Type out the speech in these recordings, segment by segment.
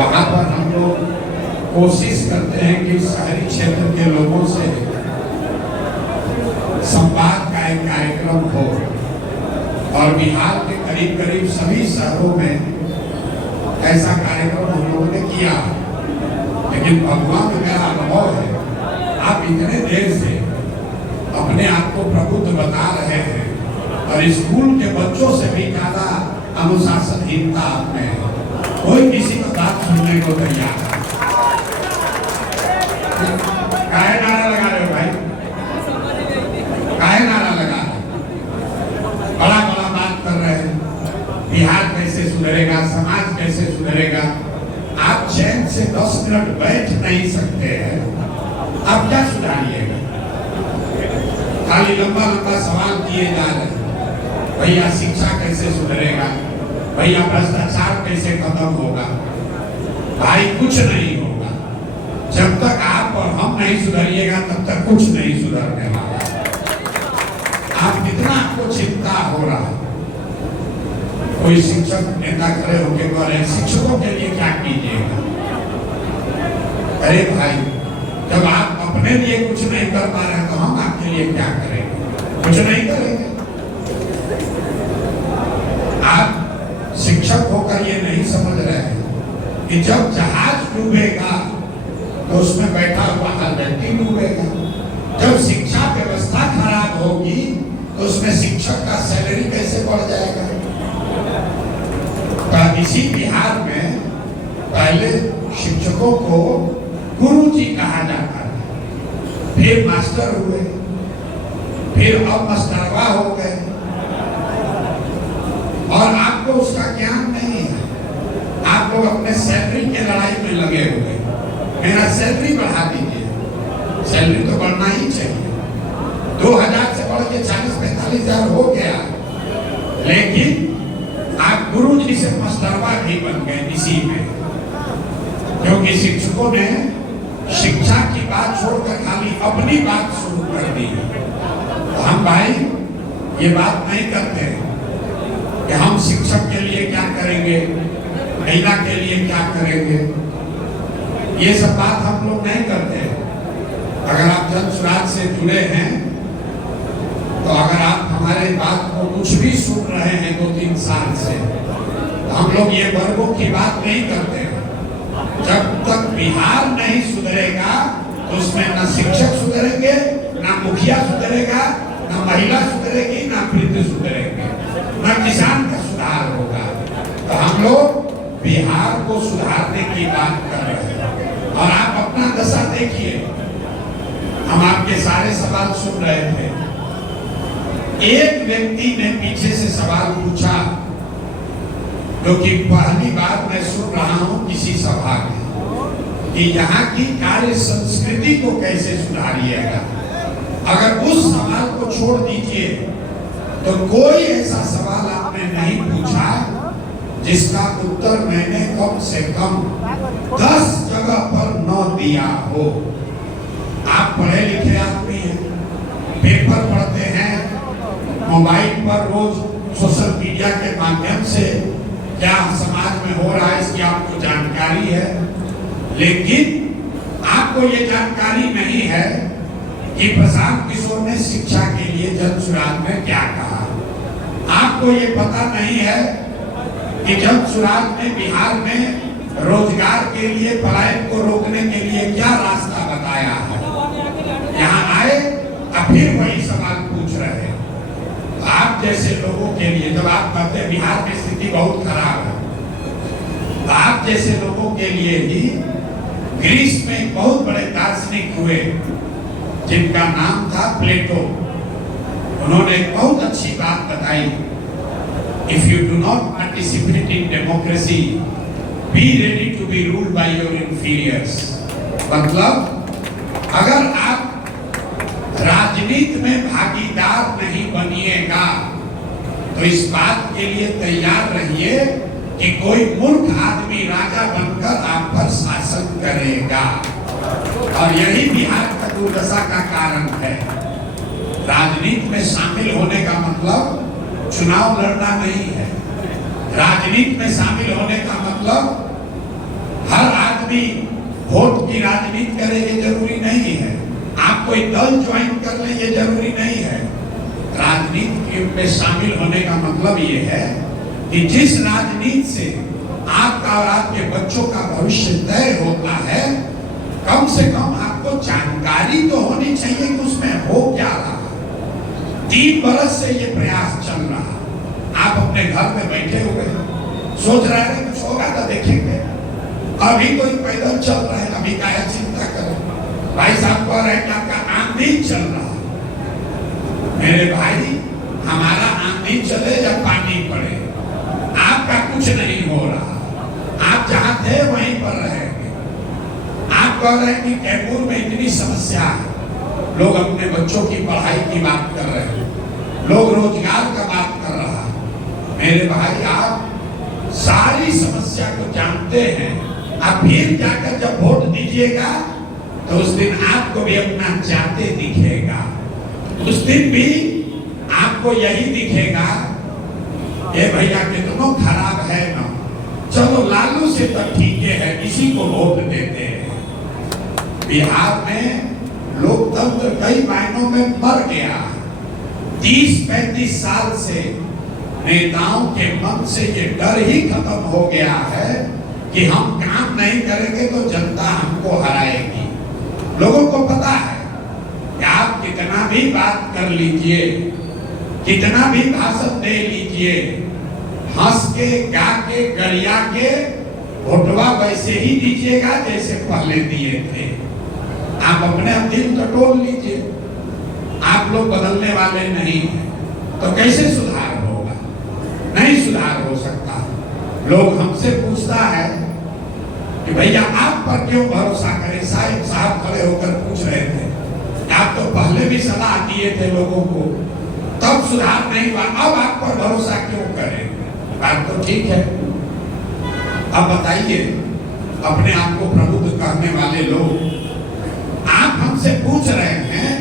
वहाँ पर हम लोग कोशिश करते हैं कि शहरी क्षेत्र के लोगों से संवाद का एक कार्यक्रम हो, और बिहार के करीब करीब सभी शहरों में ऐसा कार्यक्रम हम लोगों ने किया। लेकिन भगवान में मेरा अनुभव है, आप इतने देर से अपने आप को प्रबुद्ध बता रहे हैं और स्कूल के बच्चों से भी ज्यादा अनुशासनहीनता आप में है। कोई किसी की बात सुनने को तैयार है। काहे नारा लगा रहे हो भाई? काहे नारा लगा रहे? बड़ा बड़ा बात कर रहे हैं, बिहार कैसे सुधरेगा, समाज कैसे सुधरेगा। आप चैन से 10 मिनट बैठ नहीं सकते हैं, आप क्या सुधारिएगा? खाली लंबा लंबा सवाल किए जा रहे हैं। भैया शिक्षा कैसे सुधरेगा, भैया भ्रष्टाचार कैसे खत्म होगा। भाई कुछ नहीं होगा जब तक आप और हम नहीं सुधरिएगा, तब तक कुछ नहीं सुधरने वाला। आप कितना आपको चिंता हो रहा है। कोई शिक्षक नेता खड़े होके कह रहे हैं शिक्षकों के लिए क्या कीजिएगा। अरे भाई, जब आप अपने लिए कुछ नहीं कर पा रहे तो हम आपके लिए क्या करेंगे? कुछ नहीं करेंगे। आप शिक्षक होकर ये नहीं समझ रहे हैं कि जब जहाज डूबेगा तो उसमें बैठा हुआ हर व्यक्ति डूबेगा। जब शिक्षा व्यवस्था खराब होगी तो उसमें शिक्षक का सैलरी कैसे बढ़ जाएगा। तो इसी बिहार में पहले शिक्षकों को गुरुजी कहा जाता है, फिर मास्टर हुए, फिर अब मास्टरवा हो गए, और आपको उसका ज्ञान नहीं है। आप लोग अपने सैलरी के लड़ाई में लगे हुए। मेरा सैलरी बढ़ा दीजिए। सैलरी तो बढ़ना ही चाहिए। 2000 से बढ़ के 40-45 हजार हो गया, लेकिन आप गुरु जी से मास्टरवा भी बन गए इसी में, क्योंकि शिक्षकों ने शिक्षा की बात छोड़कर खाली अपनी बात शुरू कर दी। तो हम भाई ये बात नहीं करते कि हम शिक्षक के लिए क्या करेंगे, महिला के लिए क्या करेंगे। ये सब बात हम लोग नहीं करते। अगर आप जन सुराज से जुड़े हैं तो अगर आप हमारे बात को कुछ भी सुन रहे हैं 2-3 साल से, तो हम लोग ये वर्गों की बात नहीं करते। जब तक बिहार नहीं सुधरेगा तो उसमें ना शिक्षक सुधरेंगे, ना मुखिया सुधरेगा, ना महिला सुधरेगी, ना वृद्ध सुधरेंगे, ना किसान का सुधार होगा। तो हम लोग बिहार को सुधारने की बात कर रहे हैं। और आप अपना दशा देखिए। हम आपके सारे सवाल सुन रहे थे। एक व्यक्ति ने पीछे से सवाल पूछा, जो कि पहली बार मैं सुन रहा हूं किसी सभा में, कि यहाँ की कार्य संस्कृति को कैसे सुधारिएगा। अगर उस सवाल को छोड़ दीजिए तो कोई ऐसा सवाल आपने नहीं पूछा जिसका उत्तर मैंने कम से कम 10 जगह पर न दिया हो। आप पढ़े लिखे आदमी हैं, पेपर पढ़ते हैं, मोबाइल पर रोज सोशल मीडिया के माध्यम से क्या समाज में हो रहा है इसकी आपको जानकारी है, लेकिन आपको ये जानकारी नहीं है कि प्रशांत किशोर ने शिक्षा के लिए जन सुराज में क्या कहा। आपको ये पता नहीं है कि जन सुराज ने बिहार में रोजगार के लिए पलायन को रोकने के लिए क्या रास्ता बताया है। यहाँ आए अब फिर वही सवाल पूछ रहे हैं। आप जैसे लोगों के लिए, जब आप कहते हैं बिहार की स्थिति बहुत खराब है, तो आप जैसे लोगों के लिए ही ग्रीस में एक बहुत बड़े दार्शनिक हुए जिनका नाम था प्लेटो। उन्होंने एक बहुत अच्छी बात बताई, if you do not participate in democracy, be ready to be ruled by your inferiors. मतलब अगर आप राजनीति में भागीदार नहीं बनिएगा तो इस बात के लिए तैयार रहिए कि कोई मूर्ख आदमी राजा बनकर आप पर शासन करेगा। और यही बिहार का दुर्दशा का कारण है। राजनीति में शामिल होने का मतलब चुनाव लड़ना नहीं है। राजनीति में शामिल होने का मतलब हर आदमी वोट की राजनीति करे ये जरूरी नहीं है, आप कोई दल ज्वाइन कर ले ये जरूरी नहीं है। राजनीति में शामिल होने का मतलब ये है कि जिस राजनीति से आपका और आपके बच्चों का भविष्य तय होता है, कम से कम आपको जानकारी तो होनी चाहिए कि उसमें हो क्या रहा। 3 बरस से ये प्रयास चल रहा, आप अपने घर में बैठे हुए सोच रहे हैं कुछ होगा तो देखेंगे। अभी कोई पैदल चल रहे हैं, अभी क्या चिंता करें। भाई साहब कह रहे हैं आपका आंधी चल रहा। मेरे भाई, हमारा आंधी चले या पानी पड़े, आपका कुछ नहीं हो रहा। आप जहां थे वहीं पर रहेंगे। आप कह रहे हैं कि कैमूर में इतनी समस्या है, लोग अपने बच्चों की पढ़ाई की बात कर रहे हैं, लोग रोजगार का बात कर रहा है। मेरे भाई, आप सारी समस्या को जानते हैं। आप फिर जाकर जब वोट दीजिएगा तो उस दिन आपको भी अपना जाते दिखेगा। उस दिन भी आपको यही दिखेगा, ये भैया कितना खराब है ना, चलो लालू से तो ठीक है, इसी को वोट देते हैं। बिहार में लोकतंत्र कई मायनों में मर गया। 30-35 साल से नेताओं के मन से ये डर ही खत्म हो गया है कि हम काम नहीं करेंगे तो जनता हमको हराएगी। लोगों को पता है कि आप कितना भी बात कर लीजिए, कितना भी भाषण दे लीजिए, हंस के गा के गरिया के वोटवा वैसे ही दीजिएगा जैसे पहले दिए थे। आप अपने दिल टटोल लीजिए, आप लोग बदलने वाले नहीं हैं, तो कैसे सुधार होगा? नहीं सुधार हो सकता। लोग हमसे पूछता है कि भैया आप पर क्यों भरोसा करें? साहब खड़े होकर पूछ रहे थे, आप तो पहले भी सलाह दिए थे लोगों को, तब सुधार नहीं हुआ, अब आप पर भरोसा क्यों करें? बात तो ठीक है। अब बताइए, अपने आप को प्रबुद्ध करने वाले लोग, आप हमसे पूछ रहे हैं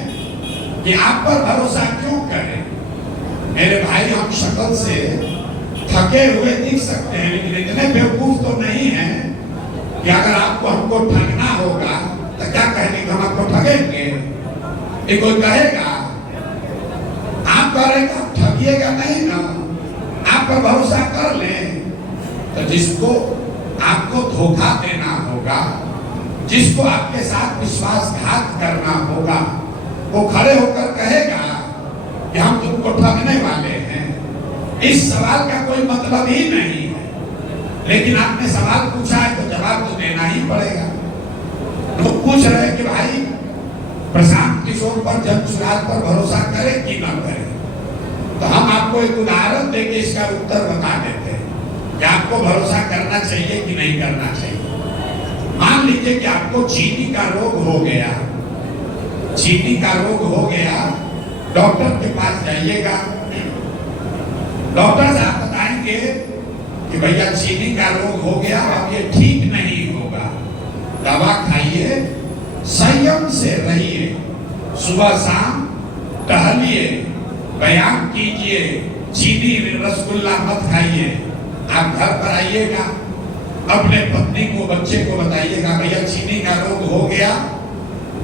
कि आप पर भरोसा क्यों करें? मेरे भाई, हम शक्ल से थके हुए दिख सकते हैं, लेकिन इतने बेवकूफ तो नहीं हैं कि अगर आपको हमको ठगना होगा तो क्या कहेंगे कि हम आपको ठगेंगे? ये कोई कहेगा? आप कह रहे हैं आप ठगिएगा नहीं ना, आप पर भरोसा कर लें। तो जिसको आपको धोखा देना होगा, जिसको आपके साथ विश्वासघात करना होगा, वो खड़े होकर कहेगा कि हम तुमको ठगने वाले हैं। इस सवाल का कोई मतलब ही नहीं है, लेकिन आपने सवाल पूछा है तो जवाब तो देना ही पड़ेगा। लोग पूछ रहे हैं कि भाई प्रशांत किशोर पर जनसुराज पर भरोसा करें कि न करें, तो हम आपको एक उदाहरण देके इसका उत्तर बता देते हैं कि आपको भरोसा करना चाहिए कि नहीं करना चाहिए। मान लीजिए कि आपको चीनी का रोग हो गया, चीनी का रोग हो गया, डॉक्टर के पास जाइएगा, डॉक्टर साहब बताएंगे कि भैया चीनी का रोग हो गया, अब ये ठीक नहीं होगा, दवा खाइए, संयम से रहिए, सुबह शाम टहलिए, व्यायाम कीजिए, चीनी रसगुल्ला मत खाइए। आप घर पर आइएगा, अपने पत्नी को बच्चे को बताइएगा भैया चीनी का रोग हो गया,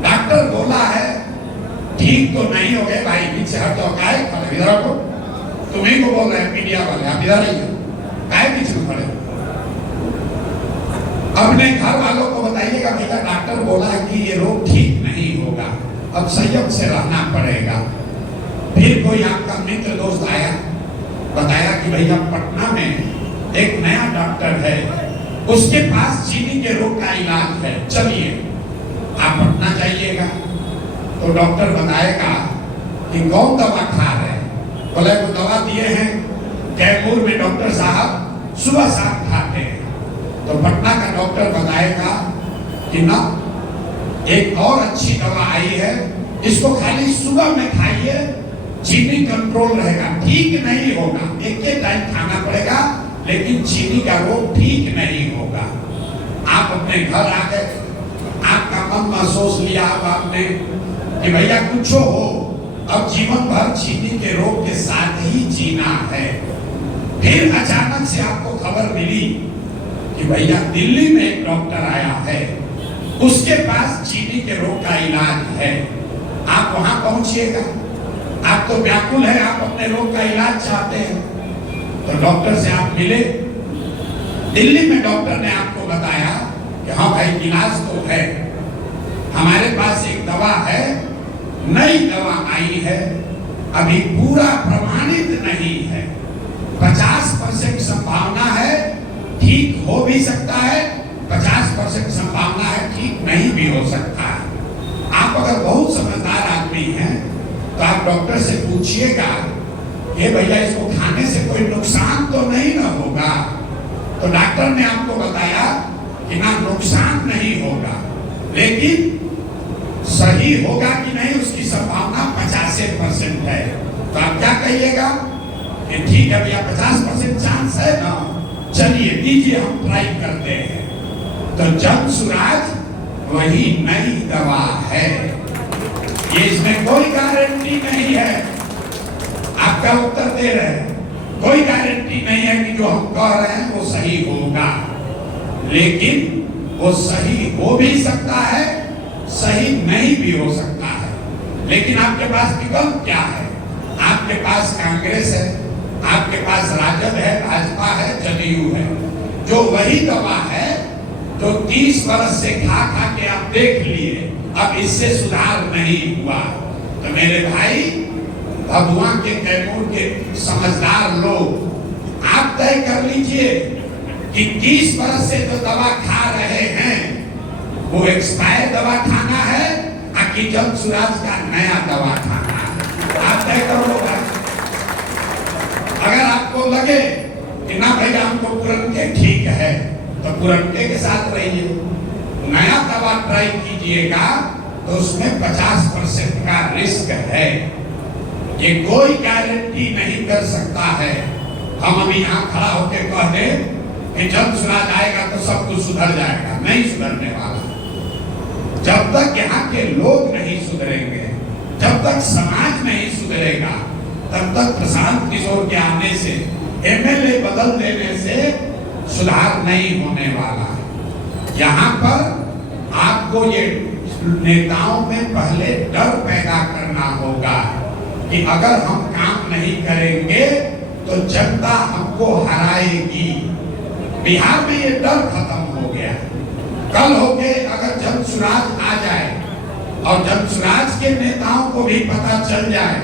डॉक्टर बोला है ठीक तो नहीं हो गए, भाई पीछे हट जाओ, काहे खड़े इधर हटो, तुम्हीं को बोल रहे हैं मीडिया वाले, आप इधर आइए, काहे पीछे खड़े? अपने घर वालों को बताइएगा भैया डॉक्टर बोला है कि ये रोग ठीक नहीं होगा, अब संयम से रहना पड़ेगा। फिर कोई आपका मित्र दोस्त आया, बताया कि भैया पटना में एक नया डॉक्टर है, उसके पास चीनी के रोग का इलाज है, चलिए आप पटना जाइएगा। तो डॉक्टर बताएगा कि कौन दवा खा रहे हैं, बोले वो दवा दिए हैं कैमूर में डॉक्टर साहब सुबह शाम खाते हैं। तो पटना का डॉक्टर बताएगा कि ना एक और अच्छी दवा आई है, इसको खाली सुबह में खाइए, चीनी कंट्रोल रहेगा, ठीक नहीं होगा, एक के टाइम खाना पड़ेगा, लेकिन चीनी का रोग ठीक नहीं होगा। आप अपने घर आ गए, आपका मन महसूस लिया अब आपने कि भैया कुछ हो, अब जीवन भर चीनी के रोग के साथ ही जीना है। फिर अचानक से आपको खबर मिली कि भैया दिल्ली में एक डॉक्टर आया है, उसके पास चीनी के रोग का इलाज है, आप वहां पहुंचिएगा। आप तो व्याकुल है, आप अपने रोग का इलाज चाहते हैं, तो डॉक्टर से आप मिले। दिल्ली में डॉक्टर ने आपको बताया कि हाँ भाई इलाज तो है, हमारे पास एक दवा है, नई दवा आई है, अभी पूरा प्रमाणित नहीं है, 50% संभावना है ठीक हो भी सकता है, 50% संभावना है ठीक नहीं भी हो सकता है। आप अगर बहुत समझदार आदमी हैं तो आप डॉक्टर से पूछिएगा ये भैया इसको खाने से कोई नुकसान तो नहीं ना होगा। तो डॉक्टर ने आपको बताया कि ना नुकसान नहीं होगा, लेकिन सही होगा कि नहीं उसकी संभावना 50% है। तो आप क्या कहिएगा कि ठीक है भैया 50% चांस है ना, चलिए दीजिए हम ट्राई करते हैं। तो जनसुराज वही नई दवा है, ये इसमें कोई गारंटी नहीं है। आपका उत्तर दे रहे हैं, कोई गारंटी नहीं है कि जो हम कह रहे हैं वो सही होगा, लेकिन वो सही हो भी सकता है, सही नहीं भी हो सकता है। लेकिन आपके पास विकल्प क्या है? आपके पास कांग्रेस है, आपके पास राजद है, भाजपा है, जदयू है, जो वही दवा है जो 30 वर्ष से खा खा के आप देख लिए, अब इससे सुधार नहीं हुआ। तो मेरे भाई भभुआ के कैमूर के समझदार लोग, आप तय कर लीजिए कि 30 वर्ष से जो दवा खा रहे हैं वो एक्सपायर दवा खाना है कि जनसुराज का नया दवा खाना है। आप तय करो भाई। अगर आपको लगे कि ना भैया हमको पुरनके ठीक है तो पुरनके के साथ रहिए, नया दवा ट्राई कीजिएगा तो उसमें 50% का रिस्क है। ये कोई गारंटी नहीं कर सकता है। हम अभी यहाँ खड़ा होकर कह दें कि जनसुराज आएगा तो सब कुछ सुधर जाएगा, नहीं सुधरने वाला। जब तक यहाँ के लोग नहीं सुधरेंगे, जब तक समाज नहीं सुधरेगा, तब तक प्रशांत किशोर के आने से, एमएलए बदल देने से सुधार नहीं होने वाला। यहाँ पर आपको ये नेताओं में पहले डर पैदा करना होगा कि अगर हम काम नहीं करेंगे तो जनता हमको हराएगी। बिहार में ये डर खत्म हो गया। कल होके अगर जनसुराज आ जाए और जनसुराज के नेताओं को भी पता चल जाए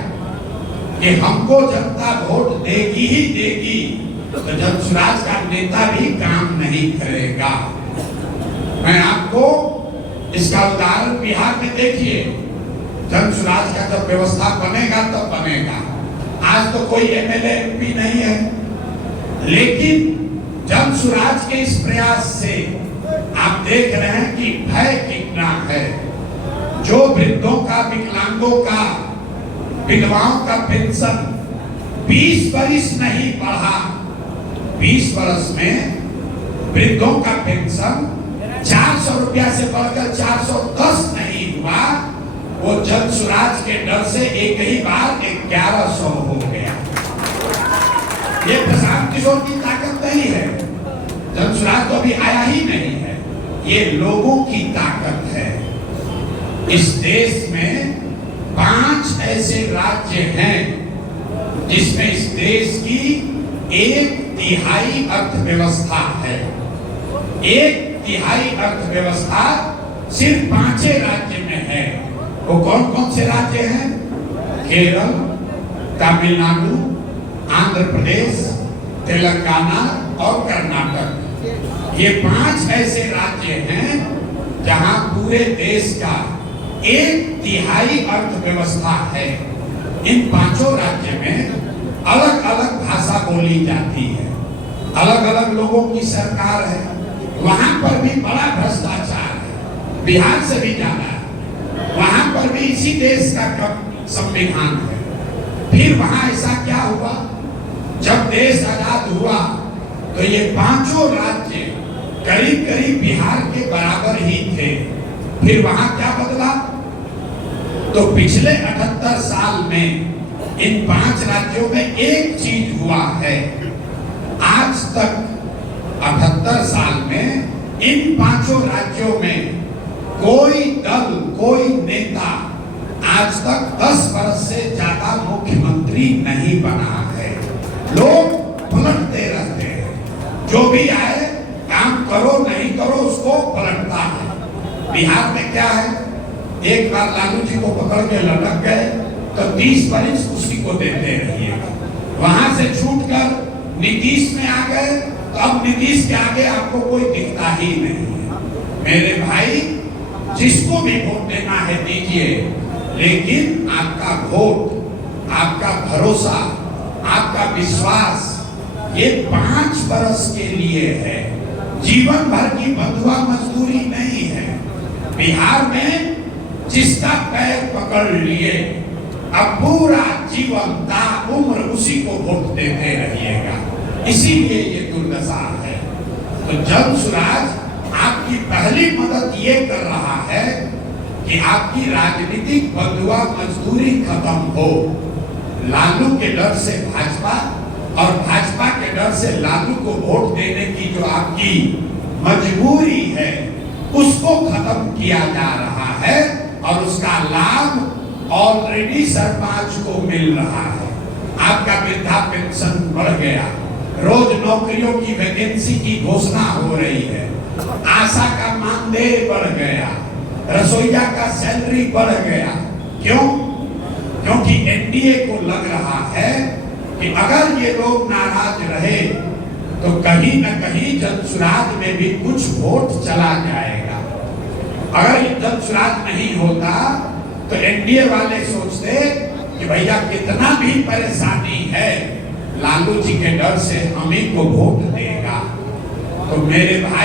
कि हमको जनता वोट देगी ही देगी, तो जनसुराज का नेता भी काम नहीं करेगा। मैं आपको इसका उदाहरण बिहार में देखिए, जनसुराज का जब व्यवस्था बनेगा तब बनेगा। आज तो कोई एमएलए एमपी नहीं है, लेकिन जनसुराज के इस प्रयास से आप देख रहे हैं कि भय कितना है। जो वृद्धों का, विकलांगों का, विधवाओं का पेंशन 20 वर्ष नहीं बढ़ा, 20 वर्ष में वृद्धों का पेंशन 400 रुपया से बढ़कर 410 नहीं हुआ, वो जनसुराज के डर से एक ही बार 1100 हो गया। ये प्रशांत किशोर की ताकत नहीं है, जनसुराज तो अभी आया ही नहीं है, ये लोगों की ताकत है। इस देश में 5 ऐसे राज्य हैं जिसमें इस देश की 1/3 अर्थव्यवस्था है। 1/3 अर्थव्यवस्था सिर्फ 5 राज्य में है। वो कौन कौन से राज्य हैं? केरल, तमिलनाडु, आंध्र प्रदेश, तेलंगाना और कर्नाटक। ये 5 ऐसे राज्य हैं जहां पूरे देश का 1/3 अर्थव्यवस्था है। इन 5 राज्य में अलग अलग भाषा बोली जाती है, अलग अलग लोगों की सरकार है, वहां पर भी बड़ा भ्रष्टाचार है, बिहार से भी ज्यादा है। वहां पर भी इसी देश का संविधान है। फिर वहां ऐसा क्या हुआ, जब देश आजाद हुआ तो ये 5 राज्य करीब करीब बिहार के बराबर ही थे। फिर वहां क्या बदला, तो पिछले 78 साल में इन 5 राज्यों में एक चीज हुआ है। आज तक 78 साल में इन पांचों राज्यों में कोई दल, कोई नेता आज तक 10 वर्ष से ज्यादा मुख्यमंत्री नहीं बना है। लोग पलटते रहते हैं, जो भी आए काम करो नहीं करो उसको पलटता है। बिहार में क्या है, एक बार लालू जी को पकड़ के लटक गए तो 30 वर्ष उसी को देते रहिएगा। वहां से छूटकर नीतीश में आ गए तो अब नीतीश के आगे आपको कोई दिखता ही नहीं है। मेरे भाई, जिसको भी वोट देना है दीजिए, लेकिन आपका वोट, आपका भरोसा, आपका विश्वास ये 5 वर्ष के लिए है, जीवन भर की बंधुआ मजदूरी नहीं है। बिहार में जिसका पैर पकड़ लिए अब पूरा जीवन ता उम्र उसी को वोट देते रहिएगा, इसीलिए ये दुर्दशा है। तो जन सुराज आपकी पहली मदद ये कर रहा है कि आपकी राजनीतिक बंधुआ मजदूरी खत्म हो। लालू के डर से भाजपा और भाजपा के डर से लालू को वोट देने की जो आपकी मजबूरी है उसको खत्म किया जा रहा है और उसका लाभ ऑलरेडी सरपंच को मिल रहा है। आपका वृद्धा पेंशन बढ़ गया, रोज नौकरियों की वैकेंसी की घोषणा हो रही है, आशा का मानदेय बढ़ गया, रसोईया का सैलरी बढ़ गया। क्यों? क्योंकि एनडीए को लग रहा है कि अगर ये लोग नाराज रहे तो कहीं न कहीं जनसुराज में भी कुछ वोट चला जाएगा। अगर ये जनसुराज नहीं होता तो एनडीए वाले सोचते कि भैया कितना भी परेशानी है, लालू जी के डर से हम ही को वोट देगा। तो मेरे भाई